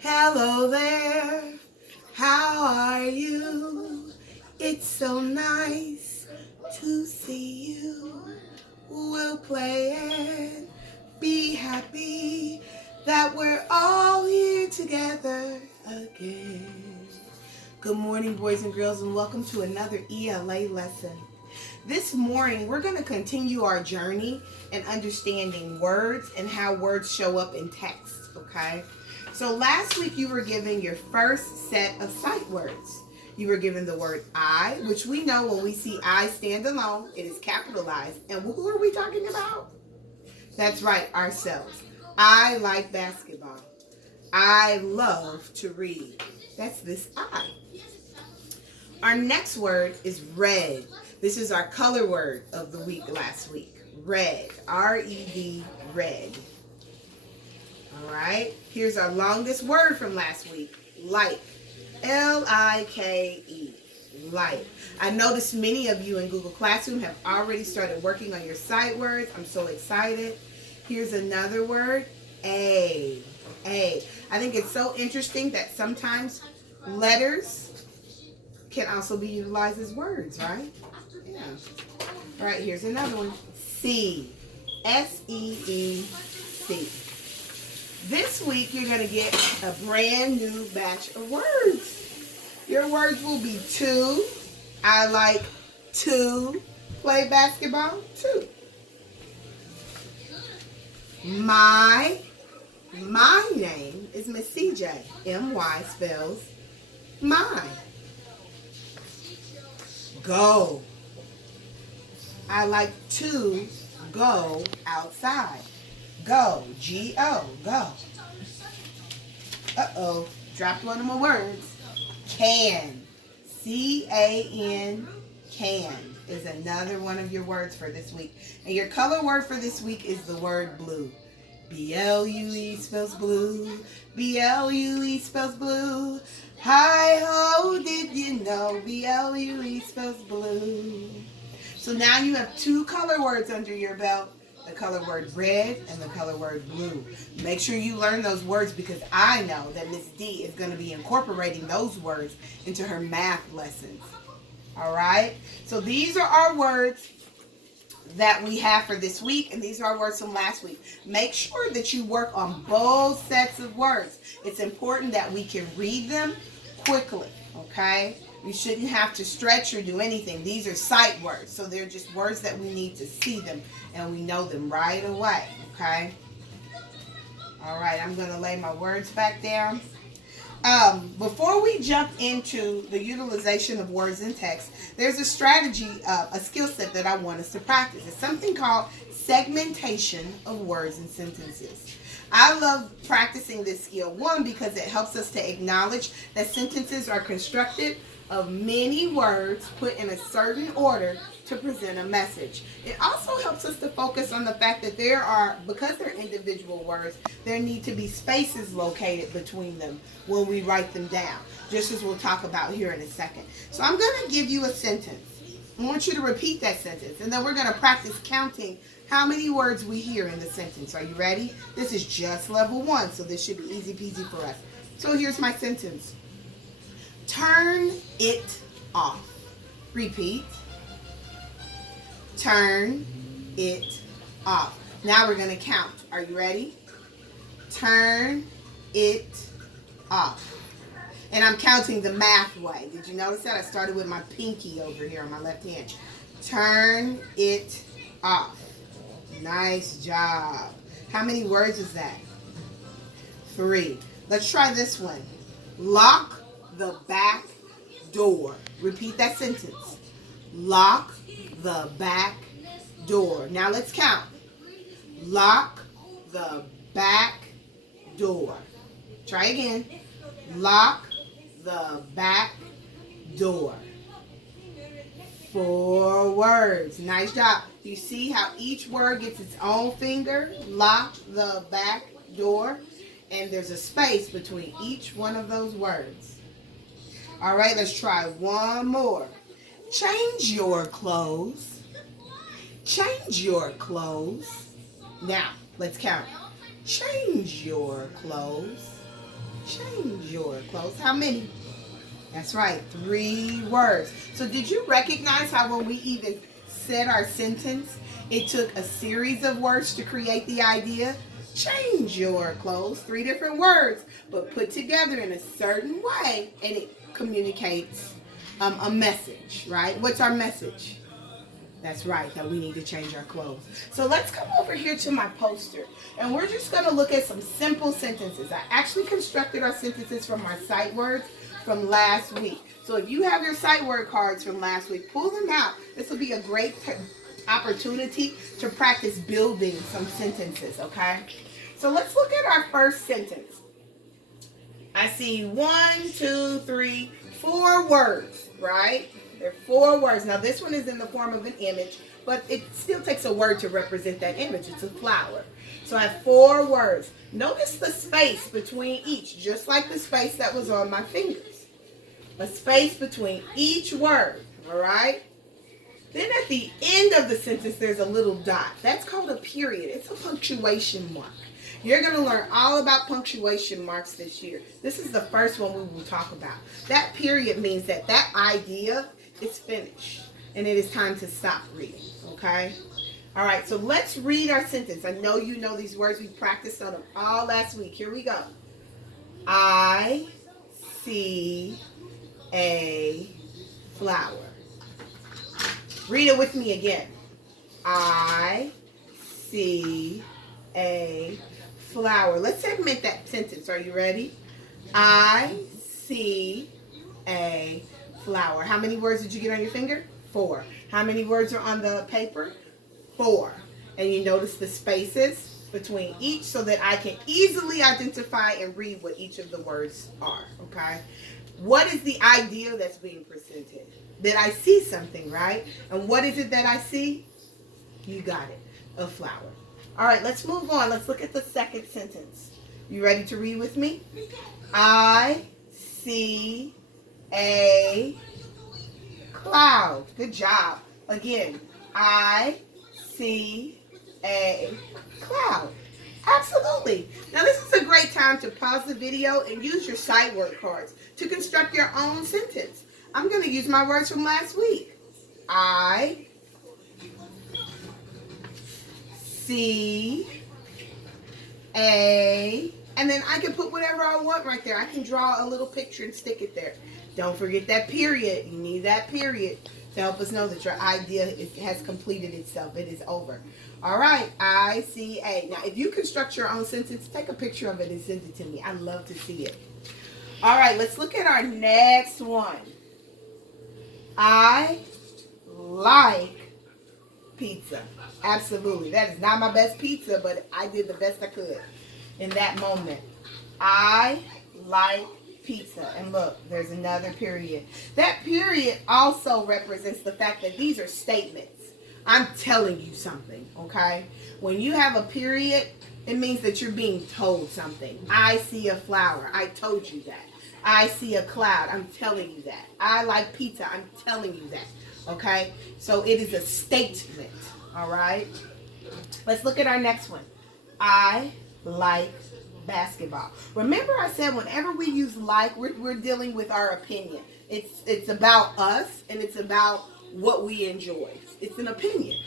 Hello there, how are you? It's so nice to see you. We'll play and be happy that we're all here together again. Good morning, boys and girls, and welcome to another ELA lesson. This morning, we're going to continue our journey in understanding words and how words show up in text, okay? So last week, you were given your first set of sight words. You were given the word I, which we know when we see I stand alone, it is capitalized. And who are we talking about? That's right, ourselves. I like basketball. I love to read. That's this I. Our next word is red. This is our color word of the week last week. Red. R-E-D, red. All right. Here's our longest word from last week. Like. L-I-K-E. Like. I noticed many of you in Google Classroom have already started working on your sight words. I'm so excited. Here's another word. A. A. I think it's so interesting that sometimes letters can also be utilized as words, right? Yeah. All right, here's another one. C. S-E-E-C. This week, you're going to get a brand new batch of words. Your words will be to. I like to play basketball, too. My name is Miss CJ. M-Y spells my. Go. I like to go outside. Go. G-O. Go. Uh-oh. Dropped one of my words. Can. C-A-N. Can is another one of your words for this week. And your color word for this week is the word blue. B-L-U-E spells blue. B-L-U-E spells blue. Hi-ho, did you know B-L-U-E spells blue? So now you have two color words under your belt, the color word red and the color word blue. Make sure you learn those words because I know that Miss D is going to be incorporating those words into her math lessons. All right? So these are our words that we have for this week, and these are our words from last week. Make sure that you work on both sets of words. It's important that we can read them quickly, okay? You shouldn't have to stretch or do anything. These are sight words, so they're just words that we need to see them, and we know them right away, okay? All right, I'm going to lay my words back down. Before we jump into the utilization of words in text, there's a strategy, a skill set that I want us to practice. It's something called segmentation of words and sentences. I love practicing this skill, one, because it helps us to acknowledge that sentences are constructed of many words put in a certain order to present a message. It also helps us to focus on the fact that because they're individual words, there need to be spaces located between them when we write them down, just as we'll talk about here in a second. So I'm going to give you a sentence. I want you to repeat that sentence, and then we're going to practice counting how many words we hear in the sentence. Are you ready? This is just level 1, so this should be easy peasy for us. So here's my sentence. Turn it off. Repeat. Turn it off. Now we're going to count. Are you ready? Turn it off. And I'm counting the math way. Did you notice that? I started with my pinky over here on my left hand. Turn it off. Nice job. How many words is that? 3. Let's try this one. Lock the back door. Repeat that sentence. Lock the back door. Now let's count. Lock the back door. Try again. Lock the back door. 4 words. Nice job. You see how each word gets its own finger? Lock the back door. And there's a space between each one of those words. All right, let's try one more. Change your clothes. Change your clothes. Now, let's count. Change your clothes. change your clothes. How many? That's right, 3 words. So did you recognize how when we even said our sentence, it took a series of words to create the idea? Change your clothes, 3 different words, but put together in a certain way, and it communicates a message, right? What's our message? That's right, that we need to change our clothes. So let's come over here to my poster, and we're just going to look at some simple sentences. I actually constructed our sentences from our sight words from last week. So if you have your sight word cards from last week, pull them out. This will be a great opportunity to practice building some sentences, okay? So let's look at our first sentence. I see 1, 2, 3, 4 words, right? There are 4 words. Now this one is in the form of an image, but it still takes a word to represent that image. It's a flower. So I have 4 words. Notice the space between each, just like the space that was on my fingers. A space between each word, all right? Then at the end of the sentence, there's a little dot. That's called a period. It's a punctuation mark. You're going to learn all about punctuation marks this year. This is the first one we will talk about. That period means that that idea is finished, and it is time to stop reading, okay? All right, so let's read our sentence. I know you know these words. We practiced on them all last week. Here we go. I see a flower. Read it with me again. I see a flower. Let's segment that sentence. Are you ready? I see a flower. How many words did you get on your finger? 4. How many words are on the paper? 4. And you notice the spaces between each so that I can easily identify and read what each of the words are, okay? What is the idea that's being presented? That I see something, right? And what is it that I see? You got it. A flower. All right, let's move on. Let's look at the second sentence. You ready to read with me? I see a cloud. Good job. Again, I see a cloud. Absolutely. Now this is a great time to pause the video and use your sight word cards to construct your own sentence. I'm going to use my words from last week. I see a, and then I can put whatever I want right there. I can draw a little picture and stick it there. Don't forget that period. You need that period to help us know that your idea has completed itself. It is over. All right, I see a. Now, if you construct your own sentence, take a picture of it and send it to me. I'd love to see it. All right, let's look at our next one. I like pizza. Absolutely. That is not my best pizza, but I did the best I could in that moment. I like pizza. And look, there's another period. That period also represents the fact that these are statements. I'm telling you something, okay? When you have a period, it means that you're being told something. I see a flower. I told you that. I see a cloud. I'm telling you that. I like pizza. I'm telling you that. Okay? So it is a statement. All right? Let's look at our next one. I like basketball. Remember I said whenever we use like, we're dealing with our opinion. It's about us, and it's about what we enjoy. It's an opinion.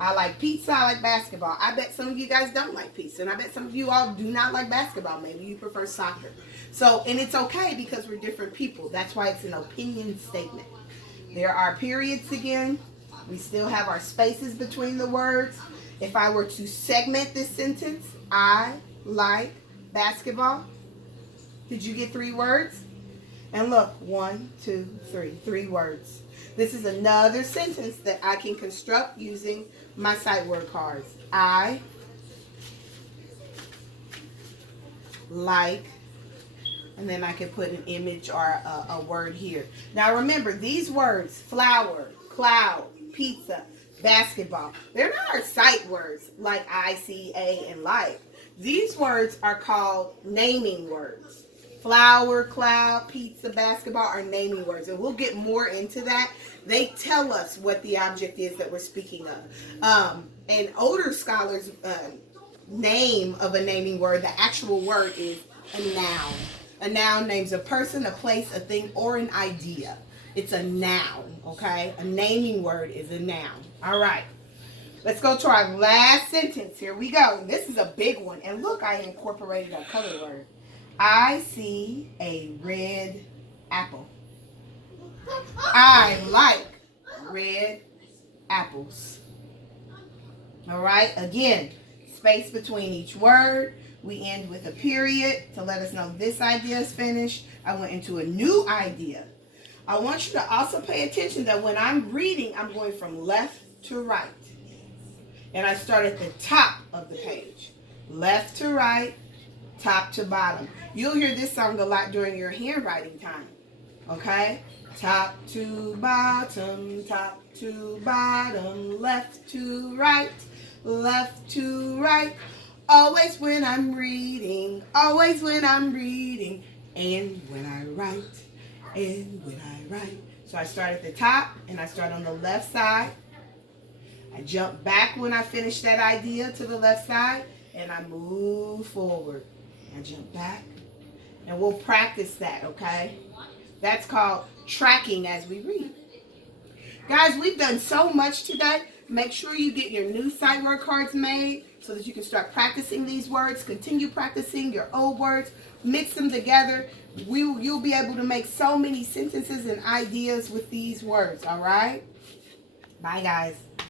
I like pizza. I like basketball. I bet some of you guys don't like pizza, and I bet some of you all do not like basketball. Maybe you prefer soccer. So, and it's okay because we're different people. That's why it's an opinion statement. There are periods again. We still have our spaces between the words. If I were to segment this sentence, I like basketball. Did you get 3 words? And look, 1, 2, 3. 3 words. This is another sentence that I can construct using my sight word cards. I like, and then I can put an image or a word here. Now remember, these words, flower, cloud, pizza, basketball, they're not our sight words like I, see, a, and like. These words are called naming words. Flower, cloud, pizza, basketball are naming words, and we'll get more into that. They tell us what the object is that we're speaking of. And older scholars' name of a naming word, the actual word is a noun. A noun names a person, a place, a thing, or an idea. It's a noun, okay? A naming word is a noun. All right. Let's go to our last sentence. Here we go. This is a big one. And look, I incorporated a color word. I see a red apple. I like red apples. All right. Again, space between each word. We end with a period to let us know this idea is finished. I went into a new idea. I want you to also pay attention that when I'm reading, I'm going from left to right. And I start at the top of the page. Left to right, top to bottom. You'll hear this song a lot during your handwriting time. Okay? Top to bottom, left to right, left to right. Always when I'm reading, always when I'm reading, and when I write, and when I write. So I start at the top, and I start on the left side. I jump back when I finish that idea to the left side, and I move forward. I jump back, and we'll practice that, okay? That's called tracking as we read. Guys, we've done so much today. Make sure you get your new sight word cards made so that you can start practicing these words. Continue practicing your old words. Mix them together. You'll be able to make so many sentences and ideas with these words, all right? Bye, guys.